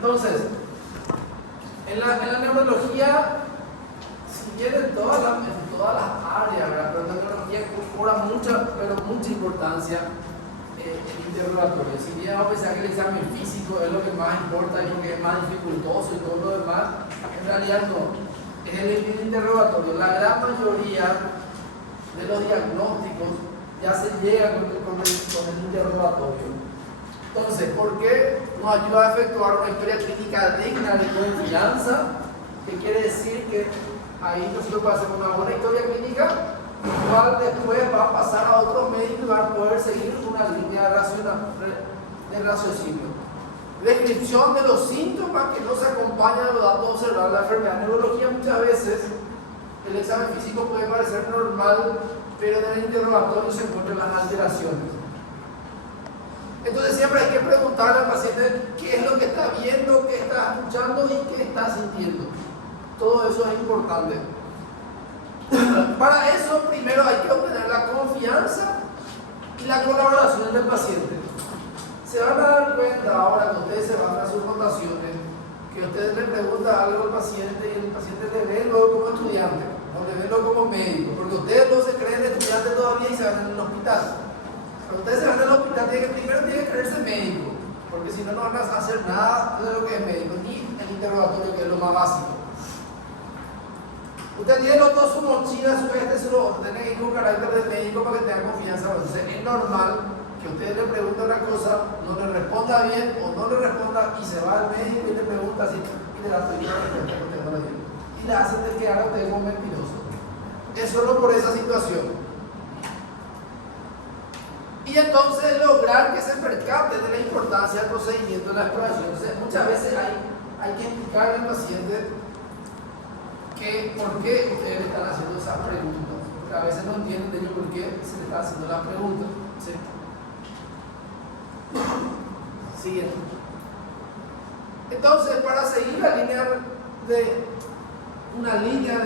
Entonces, en la neurología, si bien en todas las áreas, ¿verdad? Pero la neurología cobra mucha importancia el interrogatorio. Si bien vamos a pensar que el examen físico es lo que más importa y lo que es más dificultoso y todo lo demás, en realidad no. Es el interrogatorio. La gran mayoría de los diagnósticos ya se llega con el interrogatorio. Entonces, ¿por qué nos ayuda a efectuar una historia clínica digna de confianza? Que quiere decir que ahí nosotros podemos hacer una buena historia clínica, cual después va a pasar a otro médico y va a poder seguir una línea de raciocinio. Descripción de los síntomas que no se acompañan de los datos observados de la enfermedad. En neurología muchas veces el examen físico puede parecer normal, pero en el interrogatorio se encuentran las alteraciones. Entonces siempre hay que preguntarle al paciente qué es lo que está viendo, qué está escuchando y qué está sintiendo. Todo eso es importante. Para eso primero hay que obtener la confianza y la colaboración del paciente. Se van a dar cuenta ahora que ustedes se van a sus notaciones, que ustedes le preguntan algo al paciente y el paciente le ve luego como estudiante, o le ve luego como médico, porque ustedes no se creen estudiantes todavía y se van en el hospital. Cuando ustedes se van al hospital, primero tienen que creerse médico, porque si no, no van a hacer nada de lo que es médico, ni el interrogatorio, que es lo más básico. Usted tiene los dos, su mochila, su su otro, tiene que ir con carácter de médico para que tenga confianza. Entonces es normal que usted le pregunte una cosa, no le responda bien o no le responda y se va al médico y le pregunta así y le da primera respuesta que usted no le dio. Y le hacen de que haga usted como mentiroso. Es solo por esa situación. Y entonces lograr que se percate de la importancia del procedimiento de la exploración. Entonces muchas veces hay que explicarle al paciente que por qué ustedes le están haciendo esas preguntas. Porque a veces no entienden de ello por qué se le está haciendo las preguntas. ¿Sí? Siguiente. Entonces, para seguir la línea de una línea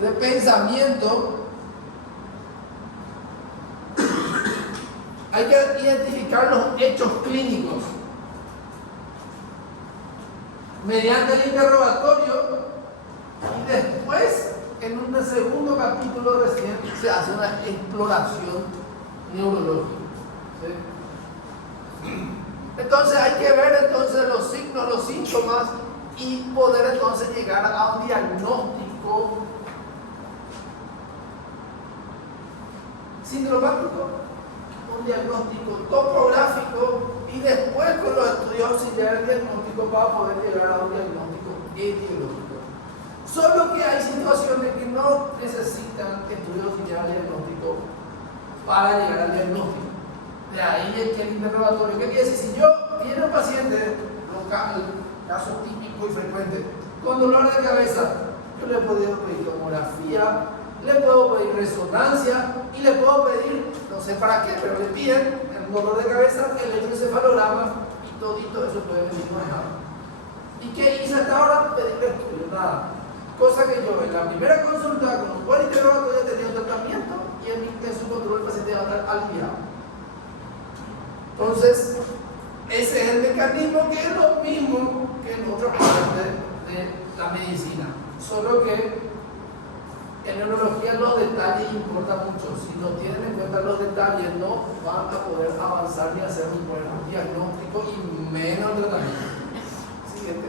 de pensamiento, hay que identificar los hechos clínicos mediante el interrogatorio y después en un segundo capítulo recién se hace una exploración neurológica. ¿Sí? Entonces hay que ver entonces los signos, los síntomas y poder entonces llegar a un diagnóstico sindromático, un diagnóstico topográfico y después con los estudios auxiliares diagnósticos para poder llegar a un diagnóstico etiológico. Solo que hay situaciones que no necesitan estudios auxiliares diagnósticos para llegar al diagnóstico. De ahí es que el interrogatorio, ¿qué quiere decir? Si yo viene un paciente local, caso típico y frecuente, con dolor de cabeza, yo le puedo pedir tomografía, le puedo pedir resonancia y le puedo pedir, no sé para qué, pero le piden el dolor de cabeza, el electroencefalograma y todito eso puede venir manejado. ¿Y qué hice hasta ahora? Pedirle estudio, nada. Cosa que yo en la primera consulta con un buen interrogatorio tenía un tratamiento y en su control el paciente va a estar aliviado. Entonces, ese es el mecanismo que es lo mismo que en otra parte de la medicina, solo que en neurología los detalles importan mucho. Si no tienen en cuenta los detalles, no van a poder avanzar ni hacer un buen diagnóstico y menos tratamiento. Siguiente.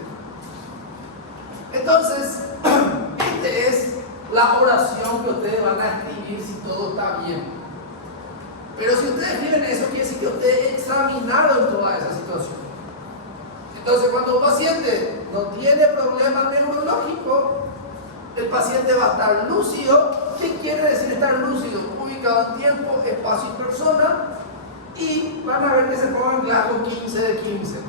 Entonces, esta es la oración que ustedes van a escribir si todo está bien. Pero si ustedes escriben eso, quiere decir que ustedes examinaron toda esa situación. Entonces, cuando un paciente no tiene problemas neurológicos, el paciente va a estar lúcido. ¿Qué quiere decir estar lúcido? Ubicado en tiempo, espacio y persona. Y van a ver que se pongan Glasgow 15 de 15.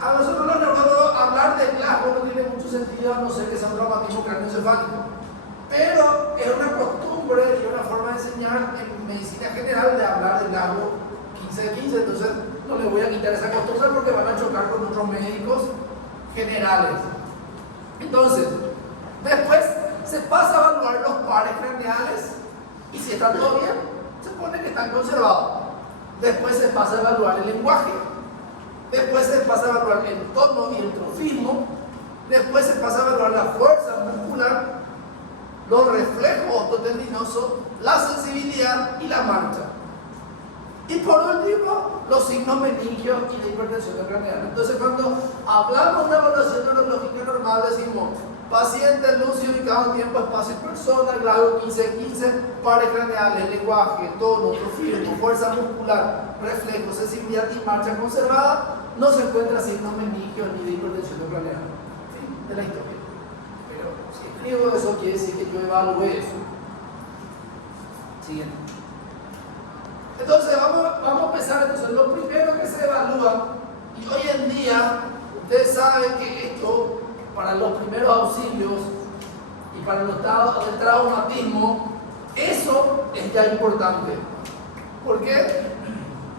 A nosotros los neurólogos hablar de Glasgow no tiene mucho sentido, a no ser que sea un traumatismo craneoencefálico. Pero es una costumbre y una forma de enseñar en medicina general de hablar de Glasgow 15 de 15. Entonces no les voy a quitar esa costumbre porque van a chocar con otros médicos generales. Entonces, después se pasa a evaluar los pares craneales y si están todo bien, se pone que están conservados. Después se pasa a evaluar el lenguaje. Después se pasa a evaluar el tono y el trofismo. Después se pasa a evaluar la fuerza muscular, los reflejos ototendinosos, la sensibilidad y la marcha. Y por último, los signos meningios y la hipertensión craneal. Entonces, cuando hablamos de evaluación neurológica normal, decimos paciente lúcido ubicado en tiempo, espacio y persona, grado 15-15, pares craneales, lenguaje, tono, trofismo, fuerza muscular, reflejo, sensibilidad y marcha conservada, no se encuentra signos meningios ni de hipertensión craneal. Fin de la historia. Pero si escribo eso, quiere decir que yo evalué eso. Siguiente. Entonces vamos a empezar. Entonces, lo primero que se evalúa, y hoy en día ustedes saben que esto para los primeros auxilios y para los estados de traumatismo, eso es ya importante. ¿Por qué?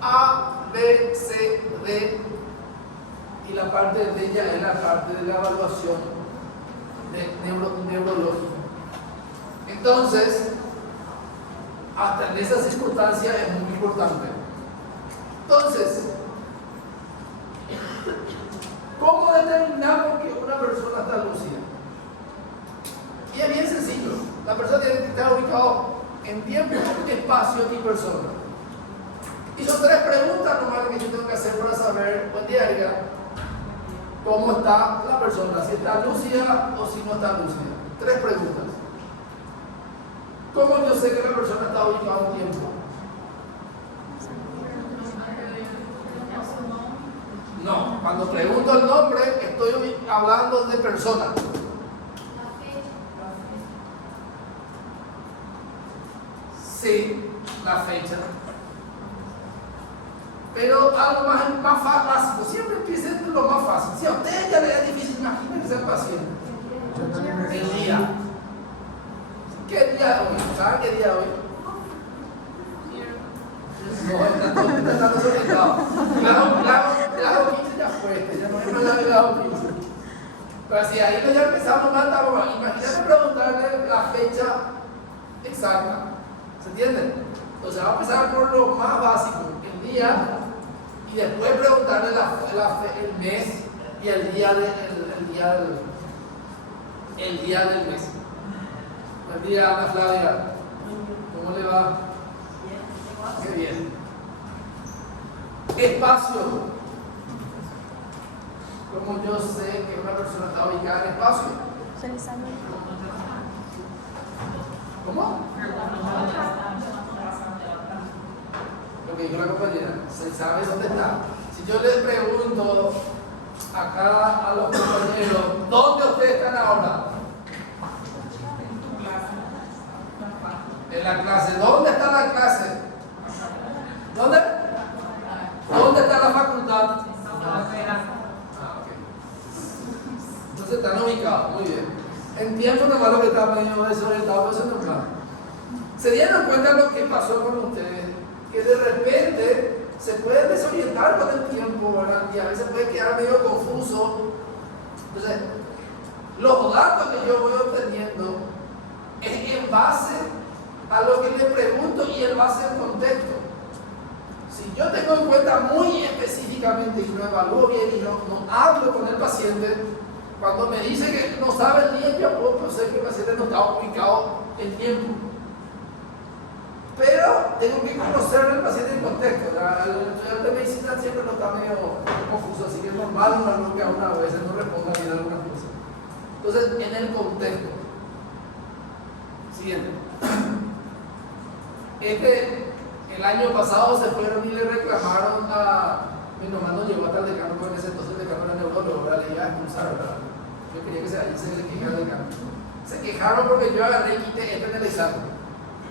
A, B, C, D, y la parte de ella es la parte de la evaluación neurológica. Entonces, hasta en esa circunstancia es muy importante. Entonces, ¿cómo determinamos que una persona está lúcida? Y es bien sencillo. La persona tiene que estar ubicada en tiempo, espacio y persona. Y son 3 preguntas normales que yo tengo que hacer para saber, buen día, Erika, cómo está la persona, si está lúcida o si no está lúcida. 3 preguntas. ¿Cómo yo sé que la persona está ubicada en tiempo? No, cuando pregunto el nombre estoy hablando de persona. Sí, la fecha. Pero algo más básico, siempre empiecen por lo más fácil. Si a ustedes ya les es difícil, imagínense al paciente. El día. ¿Qué día hoy? ¿Saben qué día hoy? No, está desorientado. Grado 15 ya fue, ya no es más grado 15. Pero si ahí ya empezamos más, imagínate preguntarle la fecha exacta. ¿Se entiende? Entonces vamos a empezar por lo más básico, el día, y después preguntarle el mes y el día del mes. Buen día, Ana Flavia. ¿Cómo le va? Qué bien. Espacio. ¿Cómo yo sé que una persona está ubicada en espacio? ¿Cómo? Lo que dijo la compañera. ¿Se sabe dónde está? Si yo les pregunto acá a los compañeros, ¿dónde ustedes están ahora? En la clase. ¿Dónde está la clase? ¿Dónde? ¿Dónde está la facultad? Ok. Entonces están ubicados, muy bien. En tiempo nomás lo que está medio desorientado, eso no es claro. ¿Se dieron cuenta de lo que pasó con ustedes? Que de repente se puede desorientar con el tiempo, ¿verdad? Y a veces puede quedar medio confuso. Entonces, los datos que yo voy obteniendo es en base a lo que le pregunto y en base al contexto. Si yo tengo en cuenta muy específicamente y lo evalúo bien y no hablo con el paciente, cuando me dice que no sabe el día, yo sé que el paciente no está ubicado en tiempo. Pero tengo que conocer al paciente en contexto. El estudiante de medicina siempre no está medio confuso, así que es normal que a una vez no responda bien a algunas cosas. Entonces, en el contexto. Siguiente. El año pasado se fueron y le reclamaron mi mamá no llegó hasta el decano, porque en ese entonces el decano era neurólogo, ¿verdad? Le iba a expulsar, ¿verdad? Yo quería que se le quejara al decano. Se quejaron porque yo agarré y quité esto en el examen.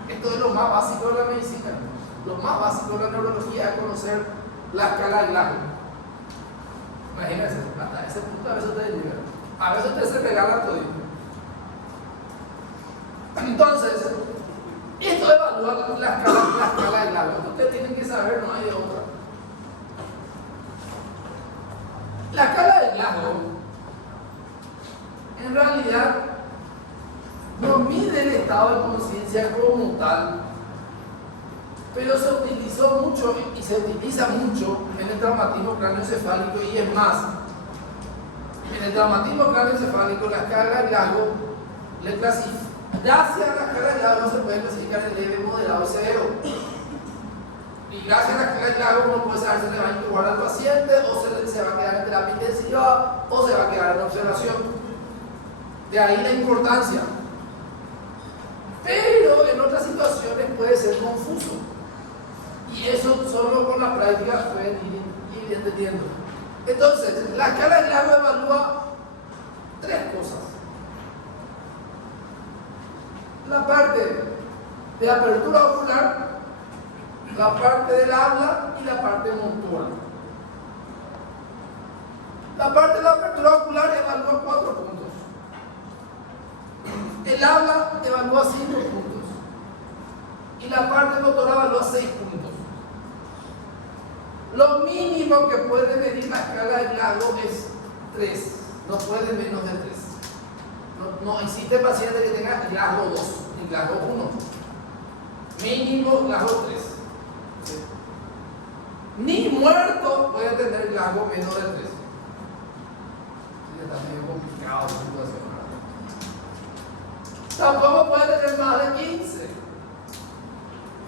Esto es lo más básico de la medicina. Lo más básico de la neurología es conocer la escala de Glasgow. Imagínense, hasta ese punto a veces ustedes llegan. A veces ustedes se regalan todo. Entonces, esto evalúa la escala de Glasgow. Ustedes tienen que saber, no hay de otra. La escala de Glasgow, en realidad, no mide el estado de conciencia como tal, pero se utilizó mucho y se utiliza mucho en el traumatismo craneoencefálico, y es más, en el traumatismo craneoencefálico la escala de Glasgow le clasifica, gracias a la escala de Glasgow se puede clasificar en leve, moderado y severo. Y gracias a la escala de Glasgow uno puede saber si le va a intubar al paciente, o se va a quedar en terapia intensiva, o se va a quedar en observación. De ahí la importancia. Pero en otras situaciones puede ser confuso. Y eso solo con la práctica pueden ir entendiendo. Entonces, la escala de Glasgow evalúa tres cosas. La parte de apertura ocular, la parte del habla y la parte motora. La parte de la apertura ocular evalúa 4 puntos. El habla evalúa 5 puntos. Y la parte motora evalúa 6 puntos. Lo mínimo que puede medir la escala de Glasgow es 3. No puede menos de 3. No existe paciente que tenga Glasgow 2 ni Glasgow 1. Mínimo Glasgow 3. ¿Sí? Ni muerto puede tener Glasgow menos de 3. Sí, está medio complicado la situación. Tampoco puede tener más de 15.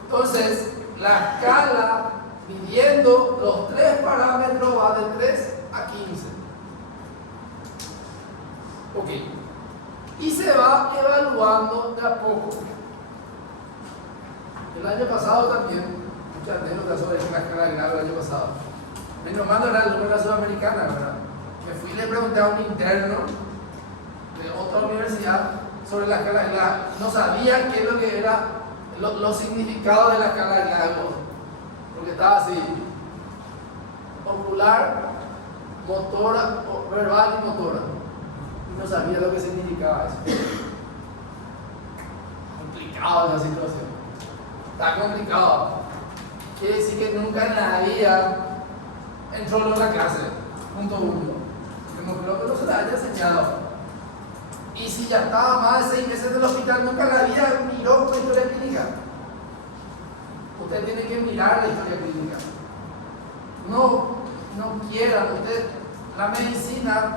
Entonces, la escala midiendo los 3 parámetros va de 3 a 15. Ok. Y se va evaluando de a poco. El año pasado también, muchas anécdotas sobre la escala de Glasgow el año pasado. Menos mal no era el número de la Sudamericana, ¿verdad? Me fui y le pregunté a un interno de otra universidad sobre la escala de Glasgow. No sabía qué es lo que era los significados de la escala de Glasgow, porque estaba así: ocular, motora, verbal y motora. Y no sabía lo que significaba eso. Complicado la situación. Está complicado. Quiere decir que nunca en la vida entró en la clase, punto 1. No creo que no se la haya enseñado. Y si ya estaba más de 6 meses en el hospital, nunca en la vida miró una historia clínica. Usted tiene que mirar la historia clínica. No quieran. Usted, la medicina,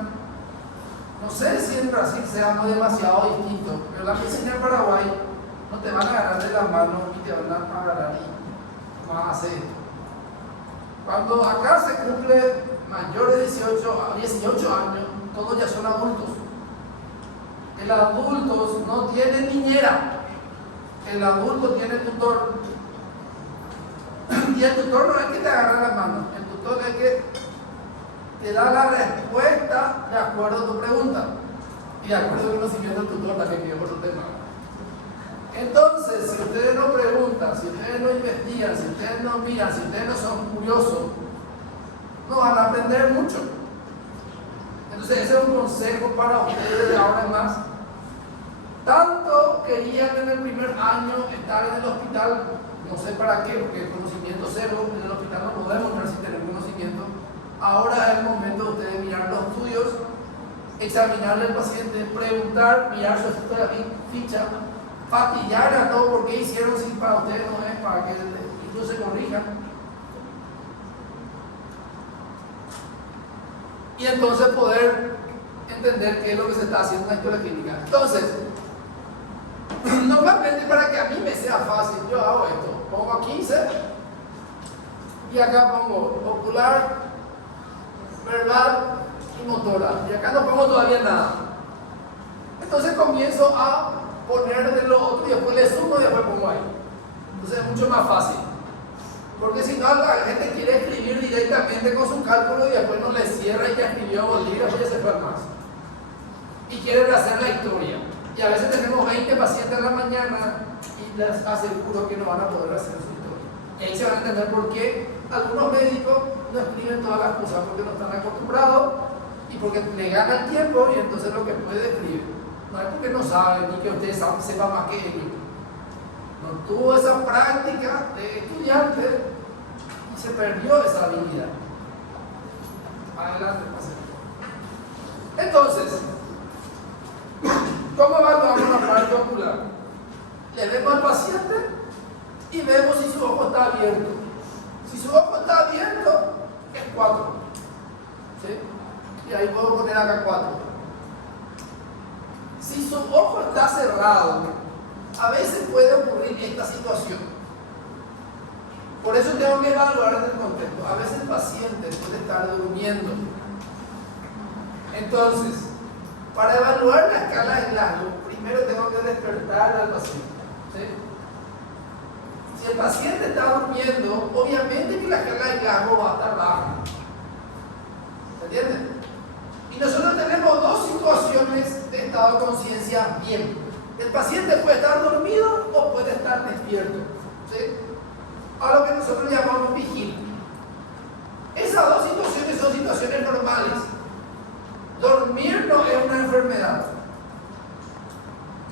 no sé si en Brasil seamos demasiado distintos, pero la medicina en Paraguay no te van a agarrar de las manos y te van a agarrar y van a hacer esto. Cuando acá se cumple mayor de 18 años, todos ya son adultos. El adulto no tiene niñera, el adulto tiene tutor. Y el tutor no es que te agarra la mano, el tutor es que te da la respuesta de acuerdo a tu pregunta y de acuerdo al conocimiento del tutor también, que es otro tema. Entonces, si ustedes no preguntan, si ustedes no investigan, si ustedes no miran, si ustedes no son curiosos, no van a aprender mucho. Entonces, ese es un consejo para ustedes de ahora en más. Tanto querían en el primer año estar en el hospital, no sé para qué, porque el conocimiento cero, en el hospital no podemos entrar sin tener conocimiento. Ahora es el momento de ustedes mirar los estudios, examinarle al paciente, preguntar, mirar su ficha, fastidiar a todo por qué hicieron, si para ustedes no es, para que ellos se corrijan. Y entonces poder entender qué es lo que se está haciendo en la historia clínica. Entonces, normalmente para que a mí me sea fácil, yo hago esto: pongo 15 y acá pongo ocular, verbal y motora, y acá no pongo todavía nada. Entonces comienzo a poner de lo otro y después le sumo y después pongo ahí. Entonces es mucho más fácil, porque si no, la gente quiere escribir directamente con su cálculo y después no le cierra y ya escribió bolígrafo y ya se fue más, y quieren hacer la historia. Y a veces tenemos 20 pacientes en la mañana y les aseguro que no van a poder hacer su historia. Y ahí se van a entender por qué algunos médicos no escriben todas las cosas, porque no están acostumbrados y porque le gana el tiempo, y entonces lo que puede escribir. No es porque no saben ni que ustedes sepan más que ellos. No tuvo esa práctica de estudiante y se perdió esa habilidad. Adelante, paciente. Entonces, ¿cómo evaluamos la parte ocular? Le vemos al paciente y vemos si su ojo está abierto. Si su ojo está abierto, es 4. ¿Sí? Y ahí puedo poner acá 4. Si su ojo está cerrado, a veces puede ocurrir esta situación. Por eso tengo que evaluar en el contexto. A veces el paciente puede estar durmiendo. Entonces, para evaluar la escala de Glasgow, primero tengo que despertar al paciente. ¿Sí? Si el paciente está durmiendo, obviamente que la escala de Glasgow va a estar baja. ¿Se entiende? Y nosotros tenemos dos situaciones de estado de conciencia bien. El paciente puede estar dormido o puede estar despierto. ¿Sí? A lo que nosotros llamamos vigilia. Esas dos situaciones son situaciones normales. Dormir no es una enfermedad.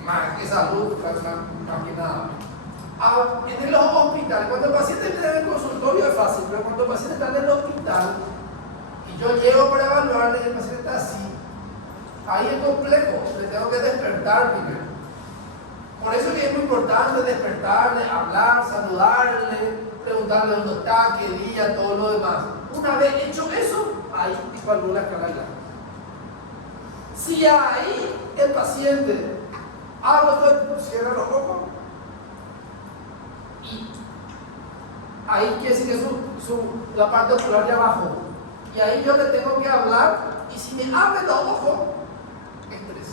Más que salud, más que nada. En los hospitales, cuando el paciente está en el consultorio es fácil, pero cuando el paciente está en el hospital y yo llego para evaluarle y el paciente está así, ahí es complejo, le tengo que despertar primero. Por eso que es muy importante despertarle, hablar, saludarle, preguntarle dónde está, qué día, todo lo demás. Una vez hecho eso, ahí evalúo la escala de Glasgow. Si ahí el paciente cierra los ojos, y ahí quiere decir que la parte ocular ya bajó. Y ahí yo le tengo que hablar, y si me abre los ojos, es 3.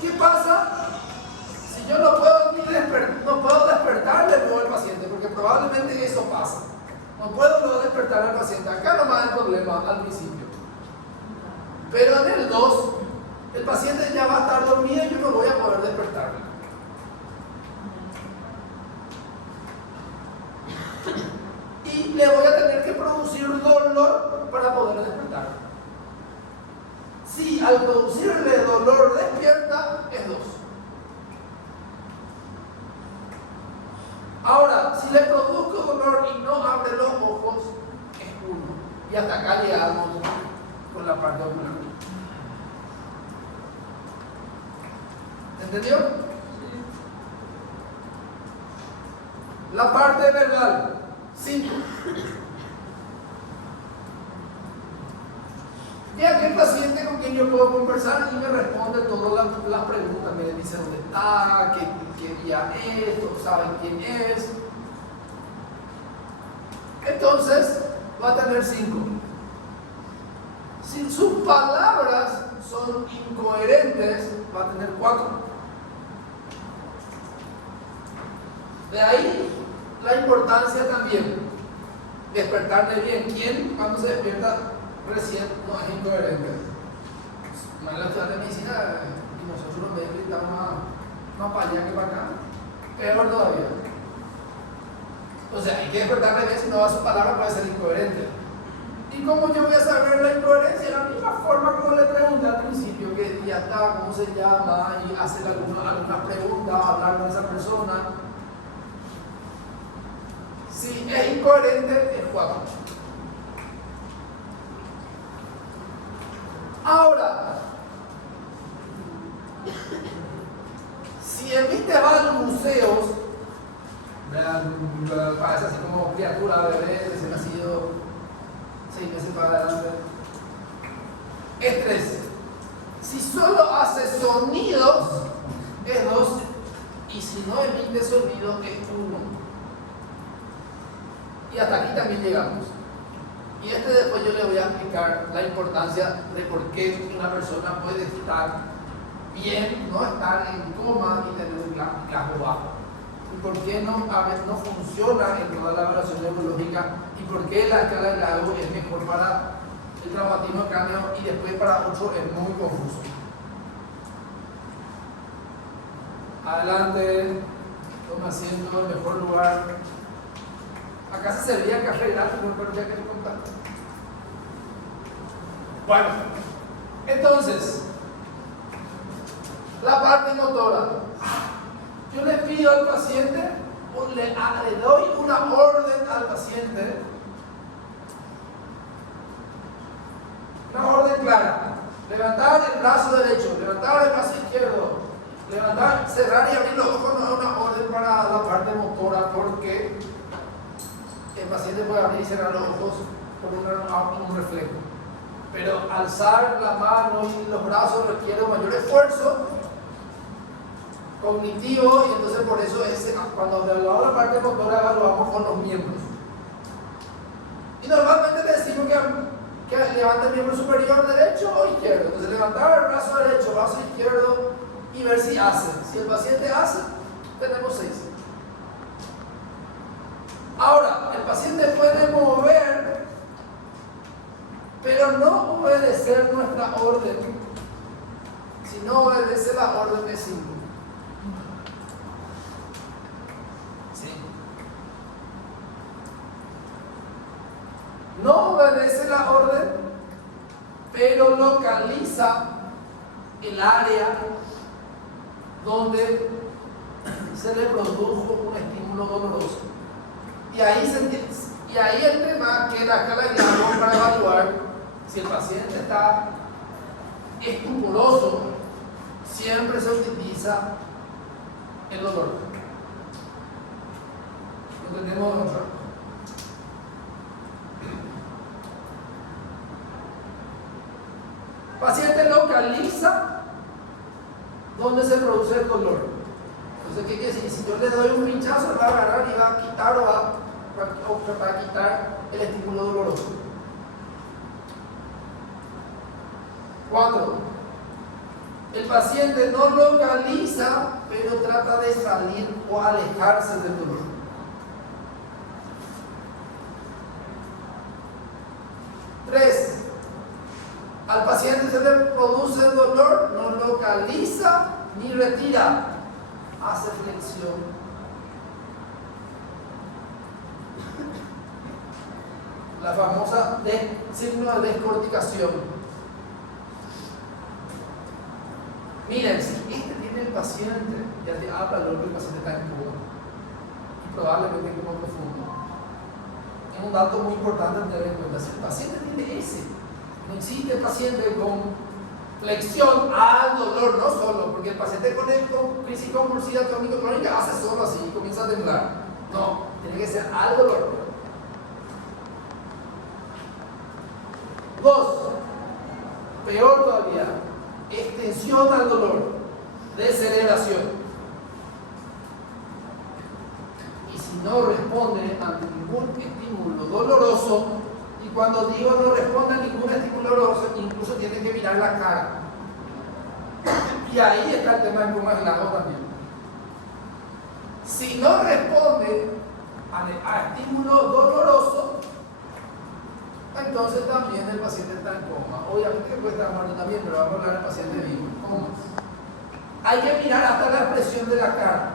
¿Qué pasa? Si yo no puedo despertarle luego al paciente, porque probablemente eso pasa. No puedo luego despertar al paciente. Acá no me da el problema al principio. Pero en el 2, el paciente ya va a estar dormido y yo no voy a poder despertarle. Y le voy a tener que producir dolor para poder despertar. Si al producirle dolor despierta, es 2. Ahora, si le produzco dolor y no abre los ojos, es 1. Y hasta acá llegamos con la parte ocular. ¿Entendió? La parte verbal. 5. Y aquel paciente con quien yo puedo conversar y me responde todas las preguntas. Me dice dónde está, qué día es, saben quién es. Entonces va a tener 5. Si sus palabras son incoherentes, va a tener 4. De ahí la importancia también, despertarle bien. ¿Quién cuando se despierta recién no es incoherente? Más la estudiante de medicina y nosotros los médicos estamos más para allá que para acá, peor todavía. Entonces hay que despertarle bien, si no va su palabra puede ser incoherente. ¿Y cómo yo voy a saber la incoherencia? De la misma forma como le pregunté al principio qué día está, cómo se llama, y hacer alguna pregunta, hablar con esa persona. Si es incoherente, es 4. Ahora, si emite balbuceos, parece así como criatura bebé recién nacido, 6 meses para adelante, es 3. Si solo hace sonidos, es 2. Y si no emite sonido, es 1. Y hasta aquí también llegamos. Y después yo le voy a explicar la importancia de por qué una persona puede estar bien, no estar en coma y tener un Glasgow bajo. Y por qué a veces no funciona en toda la evaluación neurológica y por qué la escala de Glasgow es mejor para el traumatismo de cráneo y después para otro es muy confuso. Adelante, toma asiento, el mejor lugar. Acá se servía café gratis, pero ya que le contar. Bueno, entonces, la parte motora. Yo le pido al paciente, le doy una orden al paciente, una orden clara. Levantar el brazo derecho, levantar el brazo izquierdo, Levantar, cerrar y abrir los ojos no es una orden para la parte motora, porque el paciente puede abrir y cerrar los ojos por un reflejo. Pero alzar la mano y los brazos requiere un mayor esfuerzo cognitivo, y entonces por eso cuando evaluamos la parte motora evaluamos con los miembros. Y normalmente le decimos que levante el miembro superior derecho o izquierdo. Entonces levantar el brazo derecho, brazo izquierdo y ver si hace. Si el paciente hace, tenemos 6. Ahora, el paciente puede mover, pero no obedecer nuestra orden. Si no obedece la orden de 5. No obedece la orden, pero localiza el área donde se le produjo un estímulo doloroso. Y ahí el tema que la escala de Glasgow para evaluar si el paciente está escrupuloso, siempre se utiliza el dolor. ¿Lo entendemos nosotros? El paciente localiza donde se produce el dolor. Entonces, ¿qué quiere decir? Si yo le doy un pinchazo, él va a agarrar y va a quitar o va a quitar el estímulo doloroso. 4. El paciente no localiza, pero trata de salir o alejarse del dolor. 3. Al paciente se le produce el dolor, no localiza ni retira, hace flexión. La famosa signo de descorticación. Miren, si tiene el paciente, ya te habla lo que el paciente está en coma, y probablemente en coma profundo. Es un dato muy importante tener en cuenta. Si el paciente tiene no existe paciente con flexión al dolor, no solo, porque el paciente con crisis convulsiva tónico-clónica hace solo así, comienza a temblar. No, tiene que ser al dolor. 2. Peor todavía, extensión al dolor, deceleración. Y si no responde ante ningún estímulo doloroso, y cuando digo no responde a ningún estímulo doloroso, incluso tiene que mirar la cara. Y ahí está el tema del coma Glasgow también. Si no responde a estímulo doloroso, entonces también el paciente está en coma. Obviamente que puede estar muerto también, pero vamos a hablar del paciente vivo. ¿Cómo? Hay que mirar hasta la expresión de la cara.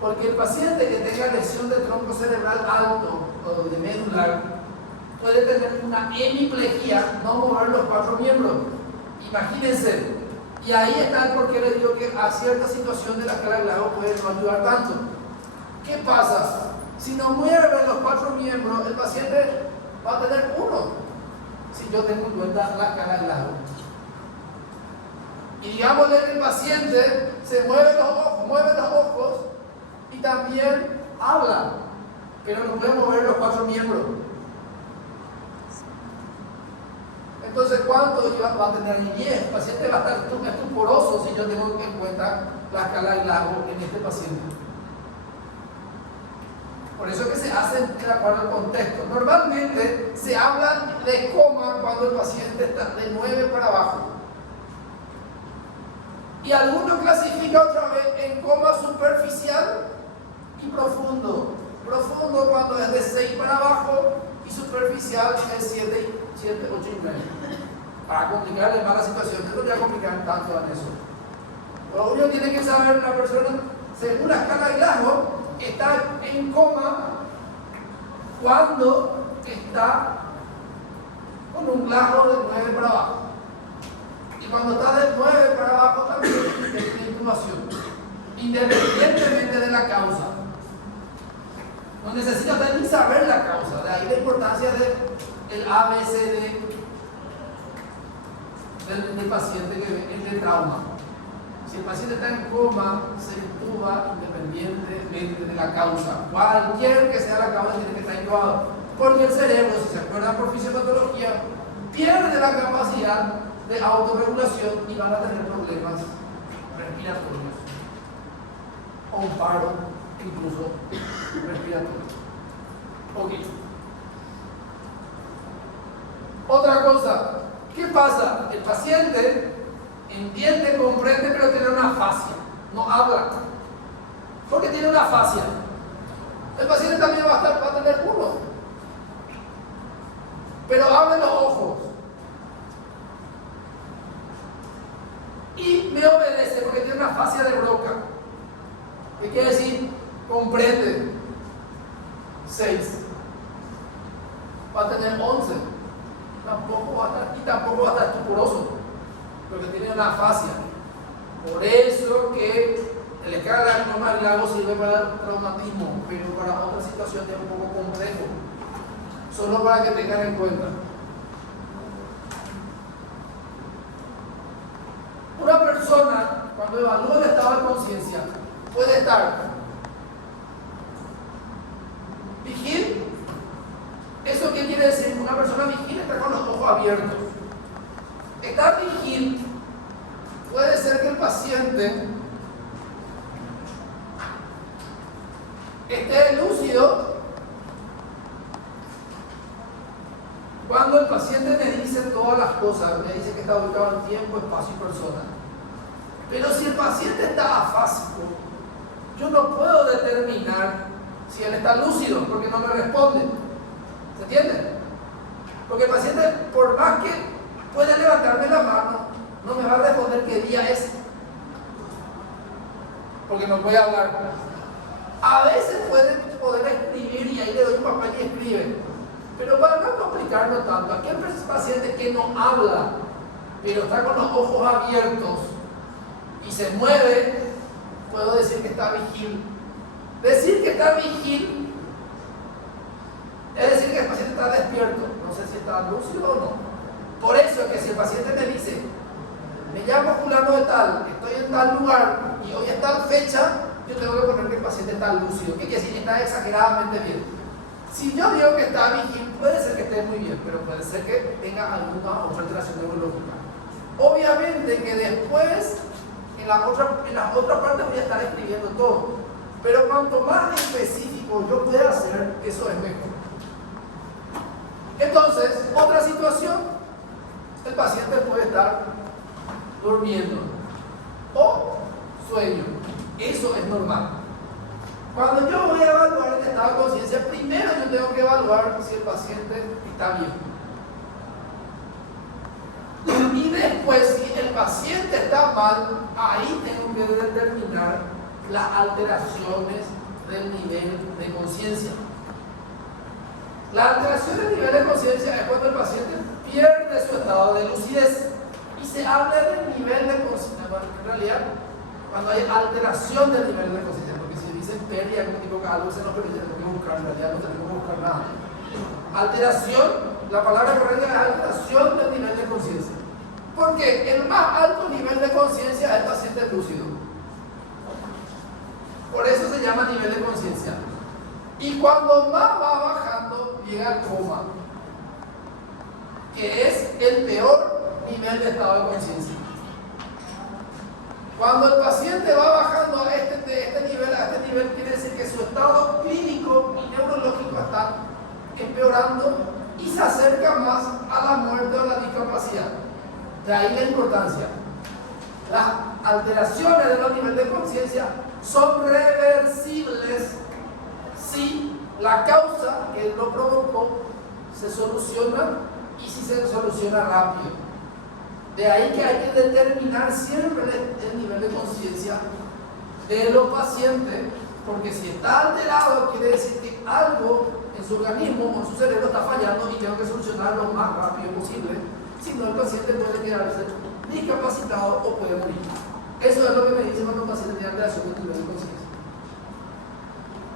Porque el paciente que tenga lesión de tronco cerebral alto o de medular puede tener una hemiplegia, no mover los 4 miembros. Imagínense. Y ahí está el por qué les digo que a cierta situación de la escala de Glasgow puede no ayudar tanto. ¿Qué pasa? Si no mueve los 4 miembros, el paciente va a tener 1. Si yo tengo en cuenta la escala de Glasgow. Y digámosle que el paciente se mueve los ojos y también habla, pero no puede mover los 4 miembros. Entonces, ¿cuánto va a tener? 10. El paciente va a estar estuporoso si yo tengo en cuenta la escala de Glasgow en este paciente. Por eso que se hace de acuerdo al contexto. Normalmente se habla de coma cuando el paciente está de 9 para abajo. Y algunos clasifican otra vez en coma superficial y profundo. Profundo cuando es de 6 para abajo y superficial es 7, 8 y medio. Para complicarle más la situación, no voy a complicar tanto en eso. Lo único que tiene que saber la persona, según la escala de Glasgow, está en coma cuando está con un Glasgow de 9 para abajo. Y cuando está de 9 para abajo también es una intubación, independientemente de la causa. No necesita usted ni saber la causa, de ahí la importancia del ABCD del paciente que es de trauma. Si el paciente está en coma, se intuba independientemente de la causa. Cualquier que sea la causa tiene que estar intubado. Porque el cerebro, si se acuerdan por fisiopatología, pierde la capacidad de autorregulación y van a tener problemas respiratorios. O un paro, incluso respiratorio. Ok. Otra cosa, ¿qué pasa? El paciente entiende, comprende, pero tiene una afasia, no habla, porque tiene una afasia. El paciente también va a tener uno, pero abre los ojos y me obedece porque tiene una afasia de Broca. ¿Qué quiere decir? Comprende. 6. Va a tener 11. Tampoco va a estar estuporoso, porque tiene una afasia. Por eso que el escala del lago sirve para el traumatismo, pero para otras situaciones es un poco complejo. Solo para que tengan en cuenta. Una persona, cuando evalúa el estado de conciencia, puede estar vigil. ¿Eso qué quiere decir? Una persona vigil está con los ojos abiertos. Estar vigil puede ser que el paciente esté lúcido cuando el paciente me dice todas las cosas, me dice que está ubicado en tiempo, espacio y persona. Pero si el paciente está afásico, yo no puedo determinar si él está lúcido porque no me responde. ¿Se entiende? Porque el paciente, por más que pueda levantarme la mano, no me va a responder qué día es, porque no puede hablar. A veces puede poder escribir y ahí le doy un papel y escribe. Pero para no complicarlo tanto, aquel paciente que no habla, pero está con los ojos abiertos y se mueve, puedo decir que está vigil. Decir que está vigil es decir que el paciente está despierto. No sé si está lúcido o no. Por eso es que si el paciente me dice, me llamo fulano de tal, estoy en tal lugar y hoy es tal fecha, yo tengo que poner que el paciente está lúcido. ¿Qué quiere decir? Está exageradamente bien. Si yo digo que está vigil, puede ser que esté muy bien, pero puede ser que tenga alguna otra alteración neurológica. Obviamente que después, en la otra parte voy a estar escribiendo todo, pero cuanto más específico yo pueda hacer, eso es mejor. Entonces, otra situación, el paciente puede estar durmiendo o sueño. Eso es normal. Cuando yo voy a evaluar el estado de conciencia, primero yo tengo que evaluar si el paciente está bien. Y después, si el paciente está mal, ahí tengo que determinar las alteraciones del nivel de conciencia. La alteración del nivel de conciencia es cuando el paciente pierde su estado de lucidez. Y se habla del nivel de conciencia. Bueno, en realidad, cuando hay alteración del nivel de conciencia, porque si dicen pérdida cognitiva que algo se nos permite, tenemos que buscar, en realidad no tenemos que buscar nada. Alteración, la palabra correcta es alteración del nivel de conciencia. Porque el más alto nivel de conciencia es el paciente lúcido. Por eso se llama nivel de conciencia. Y cuando más va bajando, llega al coma, que es el peor nivel de estado de conciencia. Cuando el paciente va bajando a este nivel, quiere decir que su estado clínico y neurológico está empeorando y se acerca más a la muerte o la discapacidad. De ahí la importancia. Las alteraciones de los niveles de conciencia son reversibles si la causa que lo provocó se soluciona y si se soluciona rápido. De ahí que hay que determinar siempre el nivel de conciencia de los pacientes, porque si está alterado quiere decir que algo en su organismo o en su cerebro está fallando y tengo que solucionarlo lo más rápido posible. Si no, el paciente puede quedarse discapacitado o puede morir. Eso es lo que me dicen cuando el paciente tiene alteración del nivel de conciencia.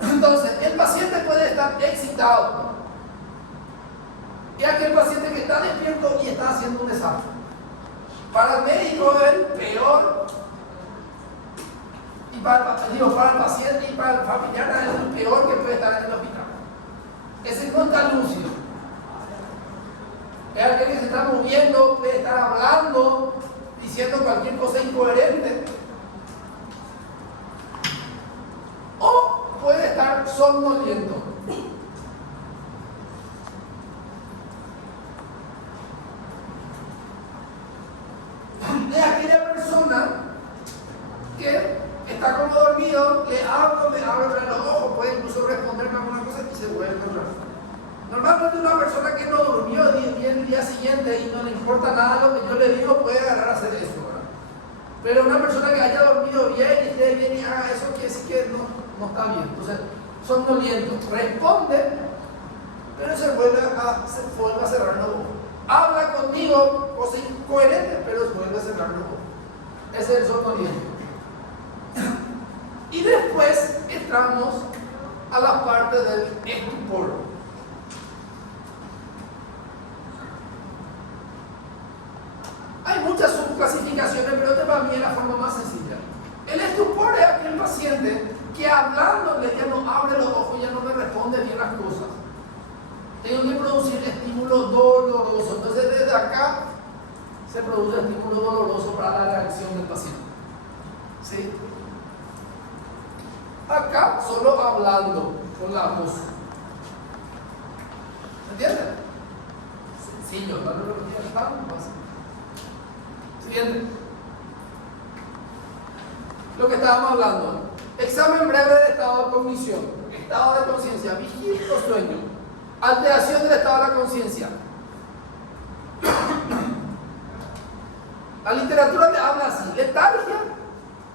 Entonces, el paciente puede estar excitado. Y aquel paciente que está despierto y está haciendo un desastre. Para el médico es el peor Y para el paciente y para el familiar es lo peor que puede estar en el hospital. Ese no está lúcido. Es alguien que se está moviendo, puede estar hablando, diciendo cualquier cosa incoherente. O puede estar somnoliento. Es aquella persona que está como dormido, le hablo, me abre los ojos, puede incluso responderme alguna cosa y se vuelve a encontrar. Normalmente una persona que no durmió bien el día siguiente y no le importa nada lo que yo le digo puede agarrar a hacer eso, ¿verdad? Pero una persona que haya dormido bien y esté bien y haga eso quiere decir que no está bien. Entonces, somnoliento, responde, pero se vuelve a cerrar los ojos. Habla conmigo, cosas incoherentes, pero se vuelve a cerrar los ojos. Ese es el somnoliento. Y después entramos a la parte del estupor. Hay muchas subclasificaciones, pero esta para mí es la forma más sencilla. El estupor es aquel paciente que hablándole ya no abre los ojos, ya no me responde bien las cosas. Tengo que producir estímulo doloroso. Entonces desde acá se produce estímulo doloroso para la reacción del paciente. ¿Sí? Acá solo hablando con la voz. ¿Se entiende? Sencillo, ¿no? Siguiente. Lo que estábamos hablando. Examen breve del estado de cognición, estado de conciencia, vigilia o sueño, alteración del estado de la conciencia. La literatura te habla así: letargia,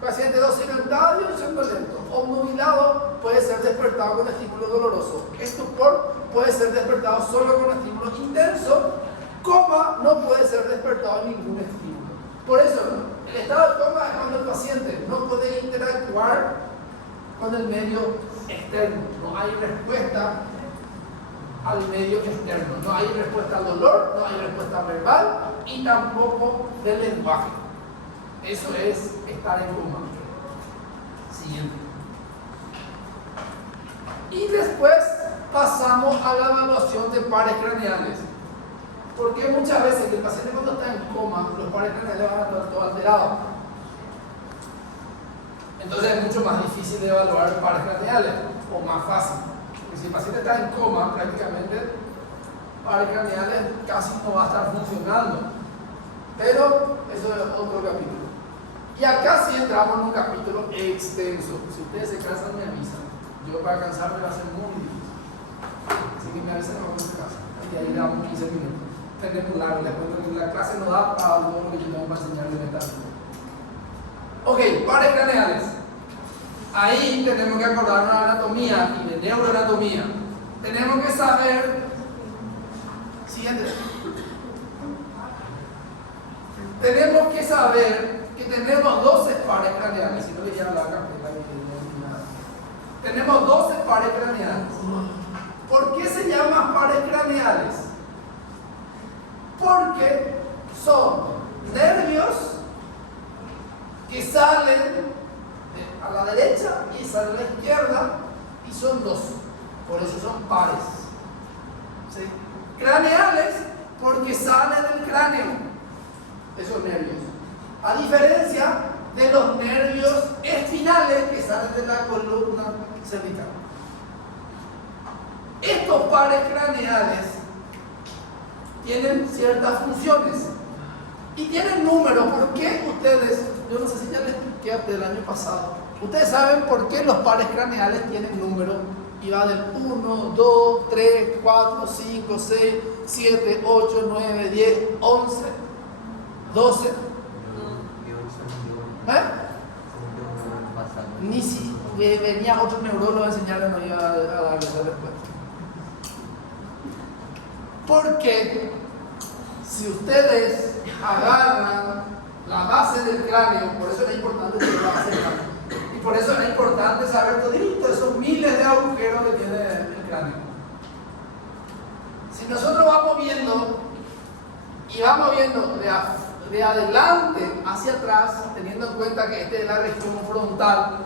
paciente docilitario y somnoliento. Obnubilado puede ser despertado con estímulo doloroso. Estupor puede ser despertado solo con estímulo intenso. Coma no puede ser despertado en ningún estímulo. Por eso, el estado de coma es cuando el paciente no puede interactuar con el medio externo. No hay respuesta al medio externo. No hay respuesta al dolor, no hay respuesta verbal y tampoco del lenguaje. Eso es estar en coma. Siguiente. Y después pasamos a la evaluación de pares craneales. Porque muchas veces que el paciente cuando está en coma, los pares craneales van a estar todos alterados. Entonces es mucho más difícil de evaluar pares craneales, o más fácil. Porque si el paciente está en coma, prácticamente pares craneales casi no va a estar funcionando. Pero eso es otro capítulo. Y acá sí entramos en un capítulo extenso. Si ustedes se cansan, me avisan. Yo para cansarme va a ser muy difícil. Así que me avisan cuando se cansan. Y ahí le damos 15 minutos. Tenemos largo, les cuento que la clase no da para todo lo que yo tengo para enseñarles en esta. Ok, pares craneales. Ahí tenemos que acordarnos de anatomía y de neuroanatomía. Tenemos que saber. Siguiente. Tenemos que saber que tenemos 12 pares craneales. Si no le llaman la carpeta, tenemos 12 pares craneales. ¿Por qué se llaman pares craneales? Porque son nervios que salen a la derecha y salen a la izquierda y son dos. Por eso son pares. ¿Sí? Craneales porque salen del cráneo esos nervios. A diferencia de los nervios espinales que salen de la columna cervical. Estos pares craneales tienen ciertas funciones y tienen números. ¿Por qué ustedes? Yo no sé si ya les expliqué hasta el año pasado. Ustedes saben por qué los pares craneales tienen números y va del 1, 2, 3, 4, 5, 6, 7, 8, 9, 10, 11, 12. Ni si venía otro neurólogo a enseñarle, no iba a darle esa respuesta. Porque si ustedes agarran la base del cráneo, por eso es importante tener la base del cráneo. Y por eso es importante saber todo esos miles de agujeros que tiene el cráneo. Si nosotros vamos viendo y vamos viendo de adelante hacia atrás, teniendo en cuenta que esta es la región frontal,